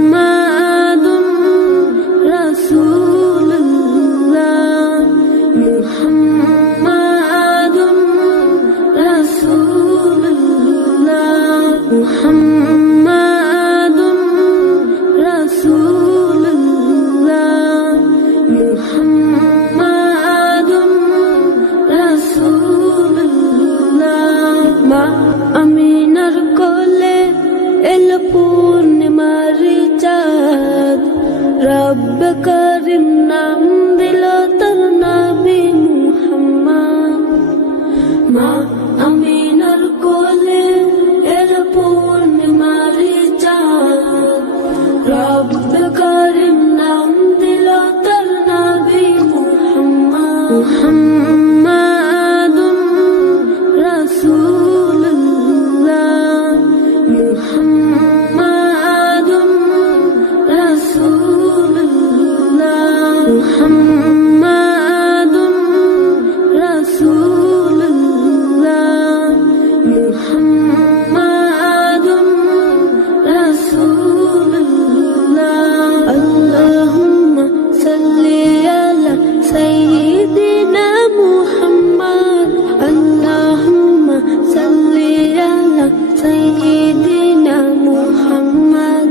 মুহাম্মাদুর রাসূলুল্লাহ মুহাম্মাদুর রাসূলুল্লাহ মুহাম্মাদুর রাসূলুল্লাহ মুহাম্মাদুর রাসূলুল্লাহ মা আমিনার কোলে এলো পূর্ণিমার চাঁদ রব্ব করিম নাম দিল তার নবী মুহাম্মদ মা আমিনার কোলে এলো পূর্ণিমার চাঁদ রব্ব করিম নাম দিল তার নবী মুহাম্মদ মুহাম্মাদুর রাসূলুল্লাহ মুহাম্মাদুর রাসূলুল্লাহ মুহাম্মাদুর রাসূলুল্লাহ মুহাম্মাদুর রাসূলুল্লাহ আল্লাহুম্মা সাল্লি আলা সাইয়্যিদিনা মুহাম্মদ আল্লাহুম্মা সাল্লি আলা সাইয়্যিদিনা মুহাম্মদ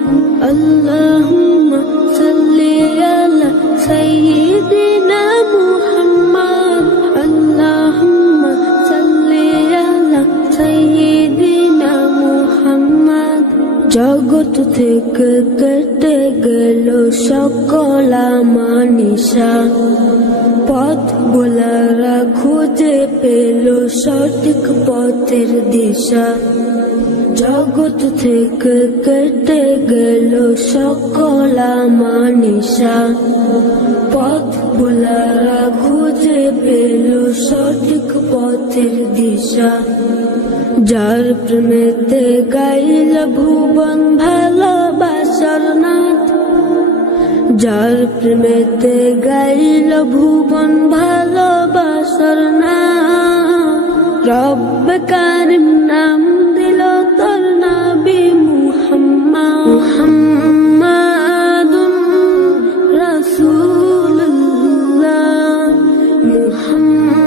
আল্লাহুম্মা সাল্লি আলা সাইয়্যিদিনা মুহাম্মদ আল্লাহুম্মা সাল্লি আলা সাইয়্যিদিনা মুহাম্মদ জগৎ থেকে কেটে গেল সকল মানিসা পথ ভোলারা খুঁজে পেল সঠিক পথের দিশা জগৎ থেকে কেটে গেল সকল মানিসা পথ ভোলারা খুঁজে পেল সঠিক পথের দিশা যার প্রেমেতে গাইল ভুবন ভালোবাসার নাথ যার প্রেমেতে গাইল ভুবন ভালোবাসার নাথ রব্ব কারিম নাম দিল তোর নবী মুহাম্মদ মুহাম্মাদুর রাসূলুল্লাহ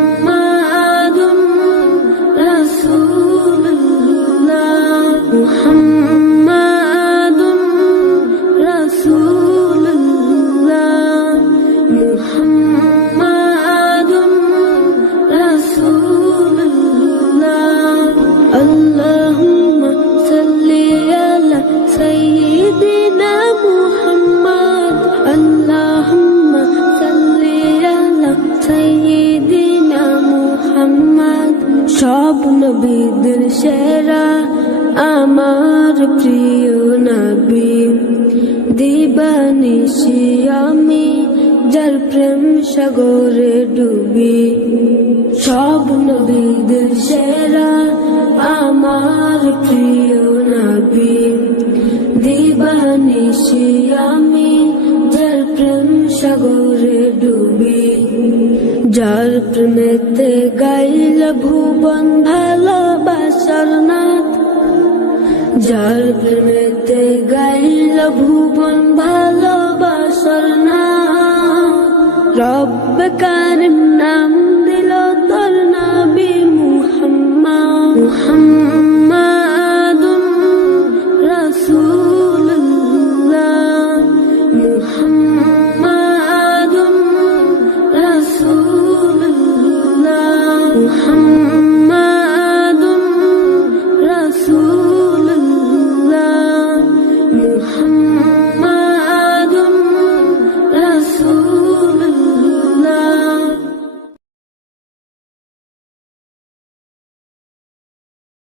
মুহাম্মাদুর রাসূলুল্লাহ মুহাম্মাদুর রাসূলুল্লাহ মুহাম্মাদুর রাসূলুল্লাহ আল্লাহুম্মা সাল্লি আলা সাইয়্যিদিনা মুহাম্মদ আল্লাহুম্মা সাল্লি আলা সাইয়্যিদিনা মুহাম্মদ সব নবীদের সেরা আমার প্রিয় নবী দিবানিশি আমি যার প্রেম সাগরে ডুবি সব নবীদের সেরা আমার প্রিয় নবী দিবানিশি আমি যার প্রেম সাগরে ডুবি যার প্রেমেতে গাইল ভুবন ভালোবাসার নাথ যার প্রেমেতে গাইল ভুবন ভালোবাসার নাথ রব্ব কারিম